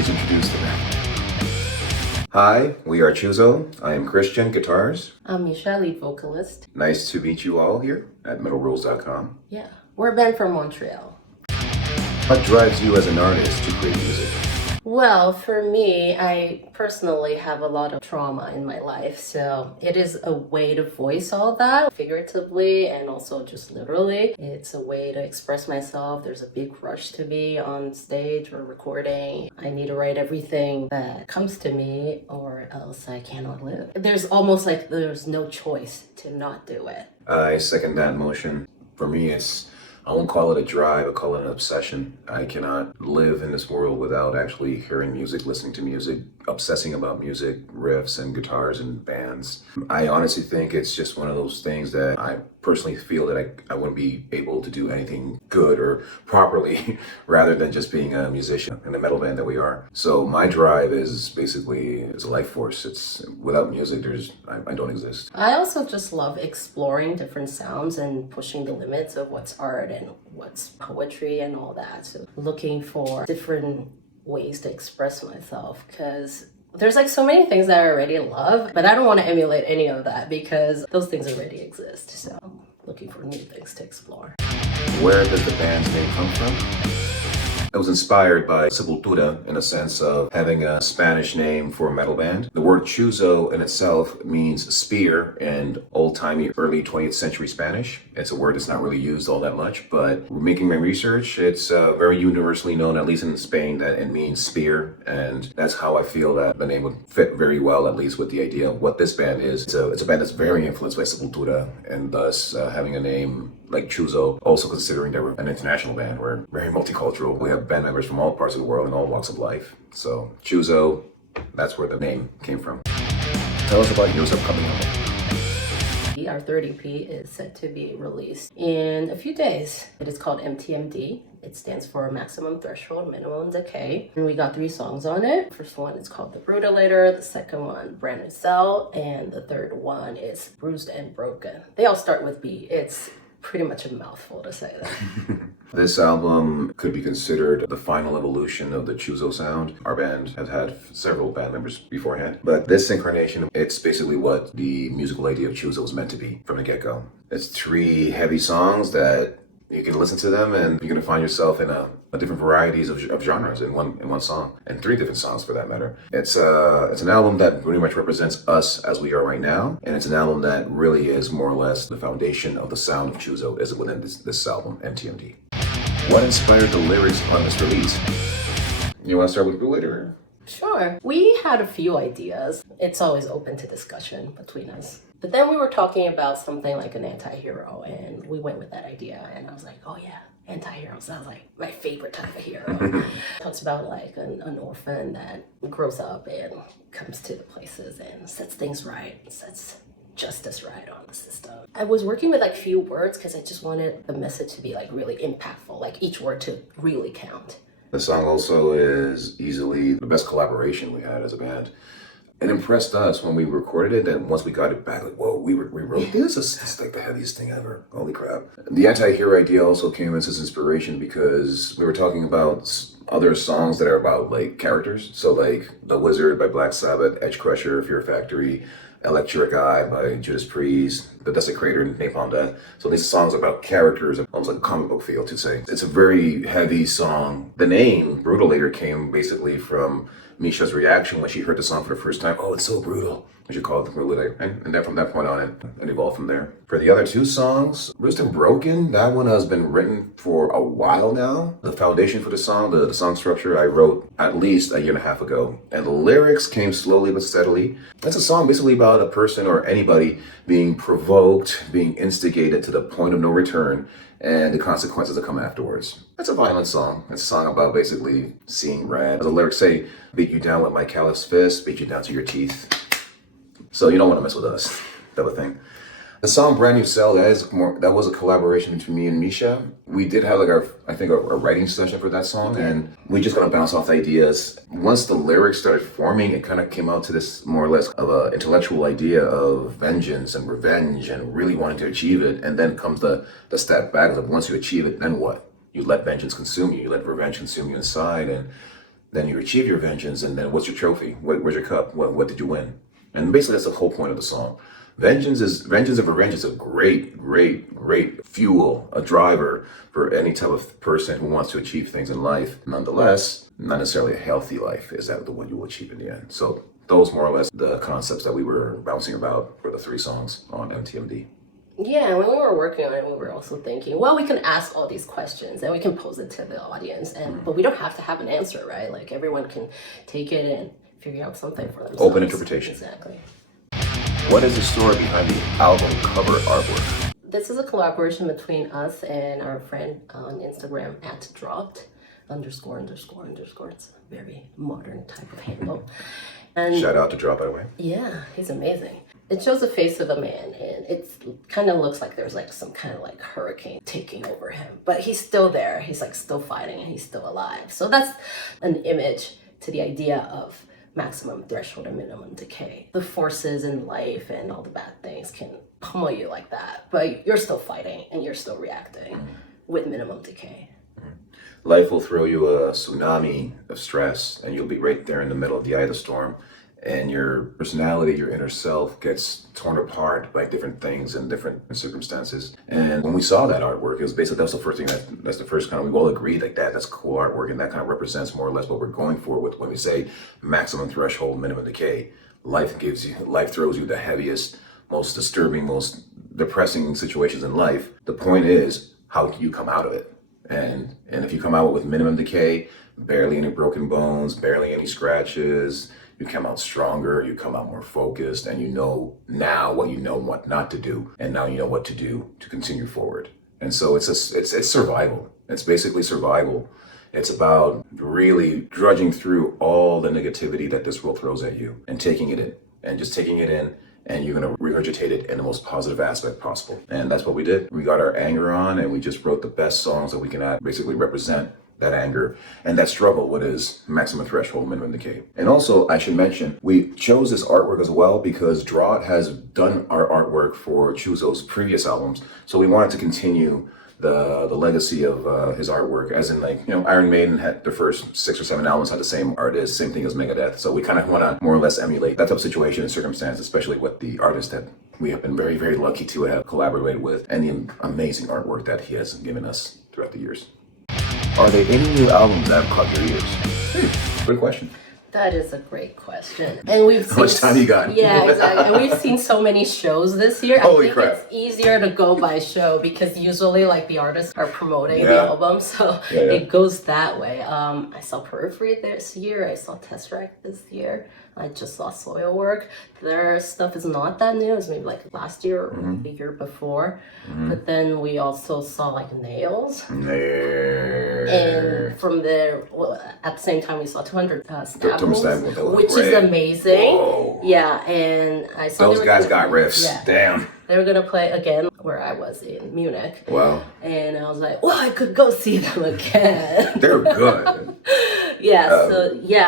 please introduce the band. Hi, we are Chuzo. I am Christian, guitars. I'm Misha, lead vocalist. Nice to meet you all here at metalrules.com. Yeah, we're a band from Montreal. What drives you as an artist to create music? Well, for me, I personally have a lot of trauma in my life, so it is a way to voice all that figuratively and also just literally. It's a way to express myself. There's a big rush to be on stage or recording. I need to write everything that comes to me or else I cannot live. There's almost like there's no choice to not do it. I second that motion. For me, I won't call it a drive, I call it an obsession. I cannot live in this world without actually hearing music, listening to music, obsessing about music, riffs and guitars and bands. I honestly think it's just one of those things that I personally feel that I wouldn't be able to do anything good or properly rather than just being a musician in the metal band that we are. So my drive is basically, it's a life force. It's without music, I don't exist. I also just love exploring different sounds and pushing the limits of what's art and what's poetry and all that. So looking for different ways to express myself because there's like so many things that I already love, but I don't want to emulate any of that because those things already exist. So I'm looking for new things to explore. Where does the band's name come from? It was inspired by Sepultura in a sense of having a Spanish name for a metal band. The word Chuzo in itself means spear in old-timey early 20th century Spanish. It's a word that's not really used all that much, but making my research, it's very universally known, at least in Spain, that it means spear. And that's how I feel that the name would fit very well, at least with the idea of what this band is. It's a band that's very influenced by Sepultura, and thus having a name like Chüzo, also considering that we're an international band. We're very multicultural. We have band members from all parts of the world and all walks of life. So Chüzo, that's where the name came from. Tell us about yours upcoming album. Our third EP is set to be released in a few days. It is called MTMD. It stands for Maximum Threshold Minimum Decay. And we got 3 songs on it. First one is called The Brutalator, the second one, Brand New Cell, and the third one is Bruised and Broken. They all start with B. It's pretty much a mouthful to say that. This album could be considered the final evolution of the Chüzo sound. Our band has had several band members beforehand, but this incarnation, it's basically what the musical idea of Chüzo was meant to be from the get-go. It's 3 heavy songs that you can listen to them and you're going to find yourself in a different varieties of genres in one song, and 3 different songs for that matter. It's an album that pretty much represents us as we are right now, and it's an album that really is more or less the foundation of the sound of Chüzo is within this album, M.T.M.D. What inspired the lyrics on this release? You want to start with Brutalator? Sure. We had a few ideas. It's always open to discussion between us. But then we were talking about something like an anti-hero, and we went with that idea, and I was like, oh yeah, anti-hero sounds like my favorite type of hero. Talks about like an orphan that grows up and comes to the places and sets things right, sets justice right on the system. I was working with like few words because I just wanted the message to be like really impactful, like each word to really count. The song also is easily the best collaboration we had as a band. It impressed us when we recorded it, and once we got it back, like, whoa, we wrote this? It's like the heaviest thing ever. Holy crap. The anti-hero idea also came as inspiration because we were talking about other songs that are about like characters. So like The Wizard by Black Sabbath, Edge Crusher, Fear Factory, Electric Eye by Judas Priest, The Desecrator, and Napalm. So these songs are about characters, almost like a comic book feel to say. It's a very heavy song. The name Brutalator came basically from Misha's reaction when she heard the song for the first time. Oh, it's so brutal. We should call it the Brutalator. And then from that point on, it evolved from there. For the other 2 songs, Bruised and Broken, that one has been written for a while now. The foundation for the song, the song structure, I wrote at least 1.5 years ago. And the lyrics came slowly but steadily. It's a song basically about a person or anybody being provoked, being instigated to the point of no return, and the consequences that come afterwards. It's a violent song. It's a song about basically seeing red. As the lyrics say, beat you down with my callous fist, beat you down to your teeth. So you don't want to mess with us, type of thing. The song Brand New Cell, that was a collaboration between me and Misha. We did have like a writing session for that song, and we just kind of bounced off ideas. Once the lyrics started forming, it kind of came out to this more or less of an intellectual idea of vengeance and revenge and really wanting to achieve it. And then comes the step back of once you achieve it, then what? You let vengeance consume you, you let revenge consume you inside, and then you achieve your vengeance, and then what's your trophy? Where's your cup? What did you win? And basically, that's the whole point of the song. Vengeance and revenge is a great fuel, a driver for any type of person who wants to achieve things in life. Nonetheless, not necessarily a healthy life is that the one you will achieve in the end. So those more or less the concepts that we were bouncing about for the 3 songs on MTMD. Yeah, when we were working on it, we were also thinking, well, we can ask all these questions and we can pose it to the audience, but we don't have to have an answer, right? Like everyone can take it and figure out something for themselves. Open interpretation. Exactly. What is the story behind the album cover artwork? This is a collaboration between us and our friend on Instagram @dropped ____. It's a very modern type of handle. And Shout out to Drop, by the way. yeah, he's amazing. It shows the face of a man, and it kind of looks like there's like some kind of like hurricane taking over him, but he's still there. He's like still fighting, and he's still alive. So that's an image to the idea of maximum threshold and minimum decay. The forces in life and all the bad things can pummel you like that, but you're still fighting and you're still reacting with minimum decay. Life will throw you a tsunami of stress, and you'll be right there in the middle of the eye of the storm. And your personality, your inner self gets torn apart by different things and different circumstances. And when we saw that artwork, it was basically, that's the first thing, that's the first kind of, we all agreed like that's cool artwork, and that kind of represents more or less what we're going for with when we say maximum threshold, minimum decay. Life throws you the heaviest, most disturbing, most depressing situations in life. The point is, how can you come out of it? And if you come out with minimum decay, barely any broken bones, barely any scratches, you come out stronger, you come out more focused, and you know now what you know what not to do, and now you know what to do to continue forward. And so it's survival. It's basically survival. It's about really drudging through all the negativity that this world throws at you and taking it in, and you're gonna regurgitate it in the most positive aspect possible. And that's what we did. We got our anger on, and we just wrote the best songs that we can basically represent that anger and that struggle, what is maximum threshold, minimum decay. And also, I should mention, we chose this artwork as well because Draught has done our artwork for Chuzo's previous albums. So we wanted to continue the legacy of his artwork, as in, like, you know, Iron Maiden had their first 6 or 7 albums had the same artist, same thing as Megadeth. So we kind of want to more or less emulate that type of situation and circumstance, especially with the artist that we have been very, very lucky to have collaborated with, and the amazing artwork that he has given us throughout the years. Are there any new albums that have caught your ears? Good question. That is a great question. And we've seen, How much time you got? Yeah, exactly. And we've seen so many shows this year. Holy I think crap. it's easier to go by show because usually like the artists are promoting the album, so it goes that way. I saw Periphery this year. I saw Tesseract this year. I just saw Soilwork. Their stuff is not that new. It's maybe like last year or the year before. But then we also saw like Nails. And from there, well, at the same time, we saw 200 Stab Wounds, which is amazing. Whoa. Yeah, and I saw those guys got riffs. Yeah. Damn. They were gonna play again where I was in Munich. Wow. And I was like, well, I could go see them again. They're good.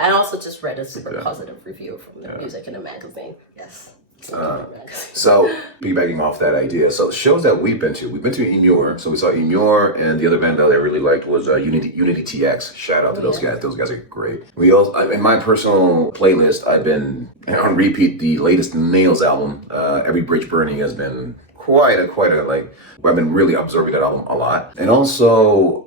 I also just read a super positive review from their music in a magazine. Yes. So piggybacking off that idea, so shows that we've been to Emure. So we saw Emure, and the other band that I really liked was Unity TX. Shout out to those guys. Those guys are great. We also, in my personal playlist, I've been on repeat the latest Nails album. Every Bridge Burning has been quite a like. I've been really absorbing that album a lot. And also,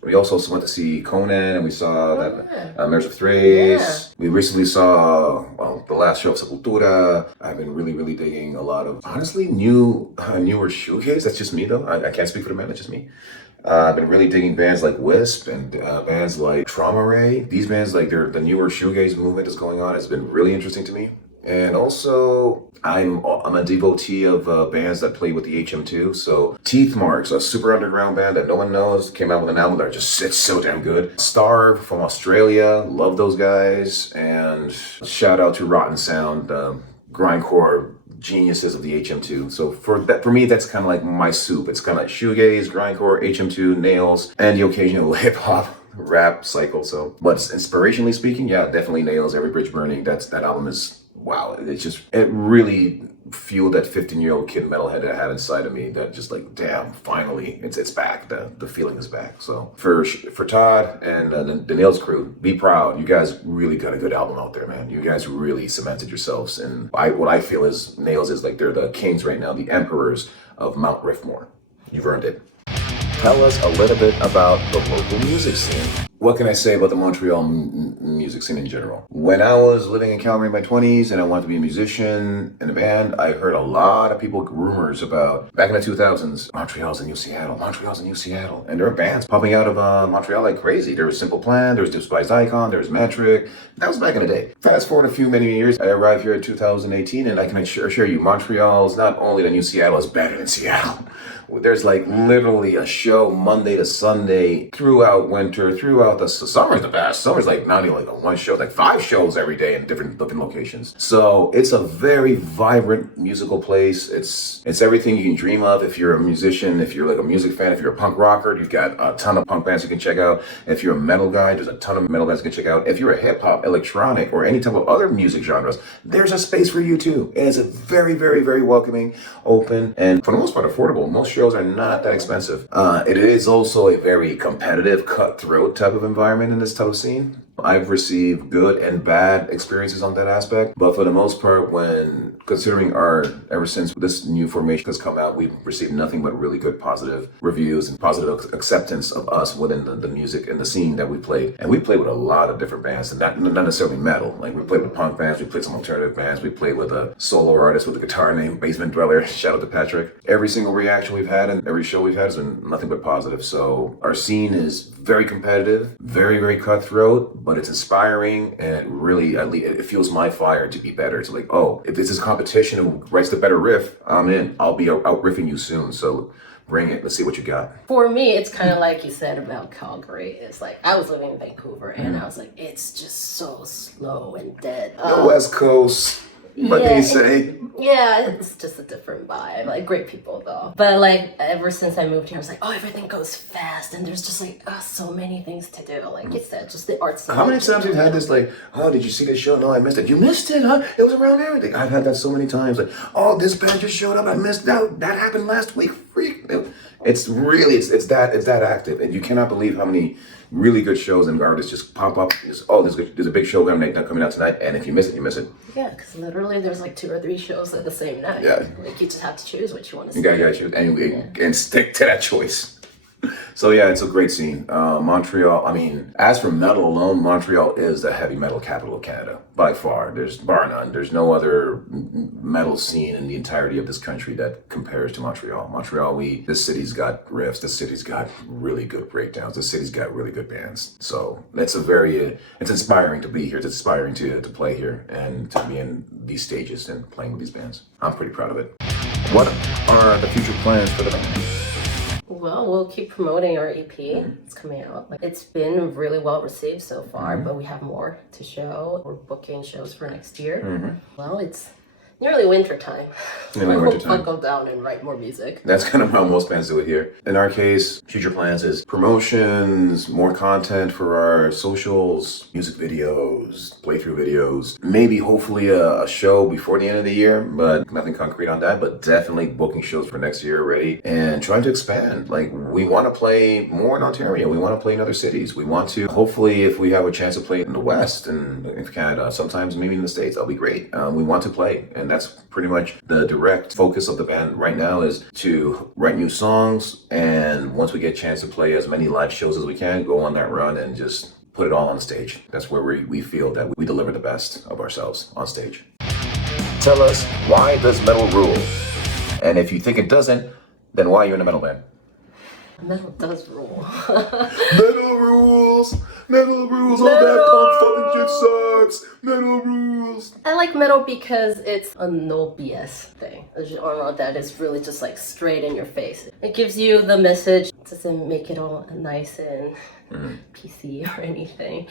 we also went to see Conan, and we saw Marriage of Thrace. Yeah. We recently saw the last show of Sepultura. I've been really digging a lot of, honestly, newer shoegaze. That's just me, though. I can't speak for the band. That's just me. I've been really digging bands like Wisp and bands like Trauma Ray. These bands, like the newer shoegaze movement that's going on, has been really interesting to me. And also, I'm a devotee of bands that play with the HM2. So Teeth Marks, a super underground band that no one knows, came out with an album that just sits so damn good. Starve from Australia, love those guys. And shout out to Rotten Sound, grindcore geniuses of the HM2. So for me, that's kind of like my soup. It's kind of like shoegaze, grindcore, HM2, Nails, and the occasional hip hop rap cycle. So, but inspirationally speaking, yeah, definitely Nails, Every Bridge Burning. That album is wow, it really fueled that 15-year-old kid metalhead that I had inside of me. That just like, damn, finally, it's back. The feeling is back. So for Todd and the Nails crew, be proud. You guys really got a good album out there, man. You guys really cemented yourselves. And what I feel is Nails is like they're the kings right now, the emperors of Mount Riftmore. You've earned it. Tell us a little bit about the local music scene. What can I say about the Montreal music scene in general? When I was living in Calgary in my 20s and I wanted to be a musician in a band, I heard a lot of people rumors about, back in the 2000s, Montreal's the new Seattle, Montreal's the new Seattle. And there were bands popping out of Montreal like crazy. There was Simple Plan, there was Despised Icon, there was Metric. That was back in the day. Fast forward many years, I arrived here in 2018 and I can assure you, Montreal's not only the new Seattle, it's better than Seattle. There's like literally a show Monday to Sunday throughout winter, throughout the summer's the best. Summer's like not even like one show, like 5 shows every day in different locations. So it's a very vibrant musical place. It's everything you can dream of. If you're a musician, if you're like a music fan, if you're a punk rocker, you've got a ton of punk bands you can check out. If you're a metal guy, there's a ton of metal bands you can check out. If you're a hip hop, electronic, or any type of other music genres, there's a space for you too. And it's a very, very, very welcoming, open, and for the most part affordable. Most shows are not that expensive. It is also a very competitive, cutthroat type of environment in this type of scene. I've received good and bad experiences on that aspect, but for the most part, when considering ever since this new formation has come out, we've received nothing but really good positive reviews and positive acceptance of us within the music and the scene that we played. And we played with a lot of different bands, and not necessarily metal. Like we played with punk bands, we played some alternative bands, we played with a solo artist with a guitar named Basement Dweller. Shout out to Patrick. Every single reaction we've had and every show we've had has been nothing but positive. So our scene is very competitive, very, very cutthroat, but it's inspiring, and it really, it fuels my fire to be better. It's like, oh, if this is competition who writes the better riff, I'm in. I'll be out riffing you soon. So bring it. Let's see what you got. For me, it's kind of like you said about Calgary. It's like I was living in Vancouver, and I was like, it's just so slow and dead. The West Coast. What can you say? Yeah, it's just a different vibe. Like, great people though. But like, ever since I moved here, I was like, oh, everything goes fast, and there's just like so many things to do. Like you said, just the arts. How many times have you had this like, oh, did you see this show? No, I missed it. You missed it, huh? It was around everything. I've had that so many times. Like, oh, this band just showed up. I missed out. That happened last week. Freak. It's really, it's that active, and you cannot believe how many really good shows and artists just pop up. There's a big show coming out tonight, and if you miss it, you miss it. Yeah, because literally there's like 2 or 3 shows at the same night. Yeah. Like you just have to choose what you want to see. You gotta choose, and stick to that choice. So yeah, it's a great scene. Montreal, I mean, as for metal alone, Montreal is the heavy metal capital of Canada. By far. Bar none. There's no other metal scene in the entirety of this country that compares to Montreal. Montreal, this city's got riffs, this city's got really good breakdowns, this city's got really good bands. So it's inspiring to be here. It's inspiring to play here and to be in these stages and playing with these bands. I'm pretty proud of it. What are the future plans for the band? Well, we'll keep promoting our EP. It's coming out. It's been really well received so far, but we have more to show. We're booking shows for next year. Well, it's nearly winter time. We'll buckle down and write more music. That's kind of how most bands do it here. In our case, future plans is promotions, more content for our socials, music videos, playthrough videos, maybe hopefully a show before the end of the year, but nothing concrete on that, but definitely booking shows for next year already and trying to expand. Like, we want to play more in Ontario. We want to play in other cities. We want to, hopefully, if we have a chance to play in the West and in Canada, sometimes maybe in the States, that'll be great. We want to play, and that's pretty much the direct focus of the band right now, is to write new songs, and once we get a chance to play as many live shows as we can, go on that run and just put it all on stage. That's where we feel that we deliver the best of ourselves on stage. Tell us, why does metal rule? And if you think it doesn't, then why are you in a metal band? Metal does rule. Metal rules! Metal rules! All that punk fucking shit sucks! Metal rules! I like metal because it's a no BS thing. A genre that is really just like straight in your face. It gives you the message. It doesn't make it all nice and PC or anything.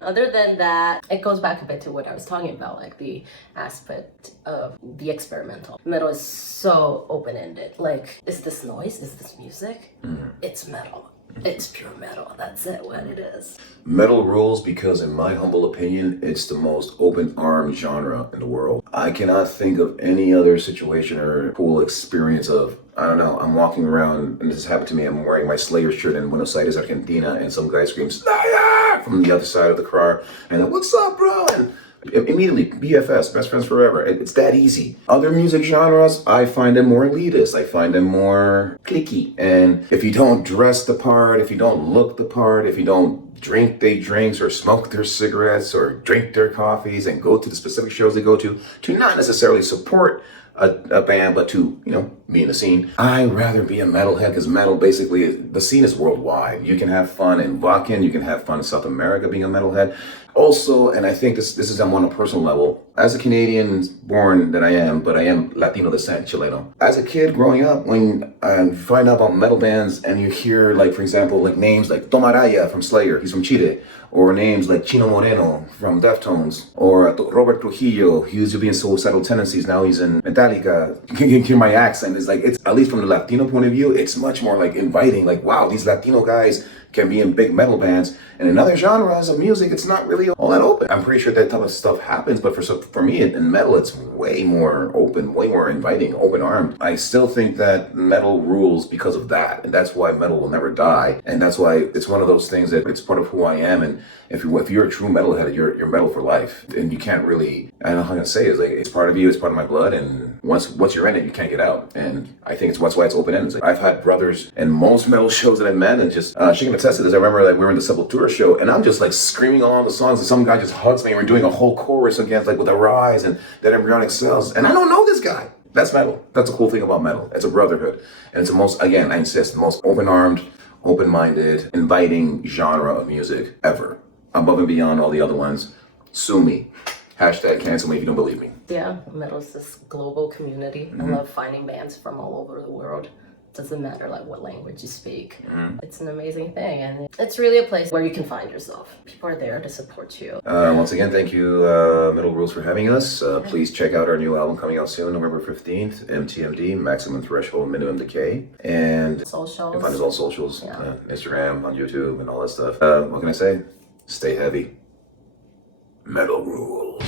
Other than that, it goes back a bit to what I was talking about, like the aspect of the experimental. Metal is so open-ended. Like, is this noise? Is this music? It's metal. It's pure metal. That's it. What it is. Metal rules because, in my humble opinion, it's the most open-armed genre in the world. I cannot think of any other situation or cool experience of, I don't know, I'm walking around, and this happened to me, I'm wearing my Slayer shirt in Buenos Aires, Argentina, and some guy screams, Slayer! From the other side of the car, and I'm, what's up, bro? And immediately, BFS, best friends forever. It's that easy. Other music genres, I find them more elitist. I find them more cliquey. And if you don't dress the part, if you don't look the part, if you don't drink their drinks or smoke their cigarettes or drink their coffees and go to the specific shows they go to not necessarily support a band, but to, be in the scene. I'd rather be a metalhead because metal basically, the scene is worldwide. You can have fun in Vakken, you can have fun in South America being a metalhead. Also, and I think this is on a personal level, as a Canadian born that I am, but I am Latino descent, Chileno. As a kid growing up, when I find out about metal bands and you hear, like, for example, like names like Tom Araya from Slayer, he's from Chile, or names like Chino Moreno from Deftones, or Robert Trujillo, he used to be in Suicidal Tendencies, now he's in Metallica. You can hear my accent. It's like, it's at least from the Latino point of view, it's much more like inviting, like, wow, these Latino guys can be in big metal bands. And in other genres of music, it's not really all that open. I'm pretty sure that type of stuff happens, but for me, in metal, it's way more open, way more inviting, open-armed. I still think that metal rules because of that, and that's why metal will never die. And that's why it's one of those things that it's part of who I am. And if you're a true metalhead, you're metal for life. And you can't really, I don't know how I'm gonna say it, it's like, it's part of you, it's part of my blood, and once you're in it, you can't get out. And I think that's why it's open-ended. Like, I've had brothers in most metal shows that I've met, and just, she can attest to this. I remember, like, we were in the Sepultura show, and I'm just like screaming along the songs, and some guy just hugs me, and we're doing a whole chorus against, like, with Arise and Dead Embryonic Cells, and I don't know this guy. That's metal. That's a cool thing about metal. It's a brotherhood. And it's the most, again, I insist, the most open-armed, open-minded, inviting genre of music ever. Above and beyond all the other ones. Sue me. Hashtag cancel me if you don't believe me. Yeah, metal's this global community. I love finding bands from all over the world. Doesn't matter like what language you speak. It's an amazing thing, and it's really a place where you can find yourself. People are there to support you. Once again, thank you, Metal Rules, for having us. Please check out our new album coming out soon, November 15th, M.T.M.D, Maximum Threshold Minimum Decay. And Socials. You can find us all socials, Yeah. Instagram, on YouTube, and all that stuff. What can I say? Stay heavy. Metal Rules.